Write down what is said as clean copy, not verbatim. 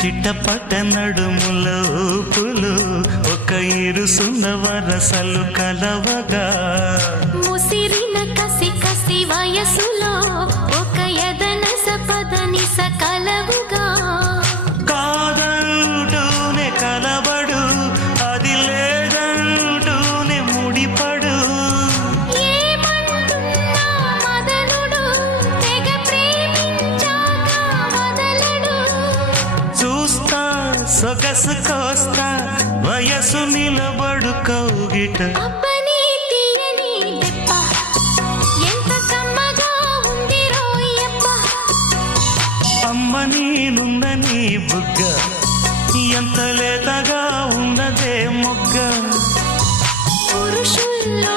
చిట్టపట నడుముల ఊపులు ఒక ఇరుసున్న వరసలు కలవగా ముసిరిన కసి కసి వయసులో ఒక యదన సపదని సకలవుగా కాదంటూనే కలబడు అది లేదంటూనే ముడిపడు ఏమంటున్నా మదనుడు తెగ ప్రేమించాక వదలడు చూస్తా సొగసు కోస్తా వయసు నిలబడు కౌగిట అబ్బని తీయని దెబ్బ ఎంత కమ్మగా ఉంది రోయప్ప అమ్మ నేనుందని బుగ్గ ఎంత లేతగా ఉన్నదే మొగ్గ పురుషుల్లో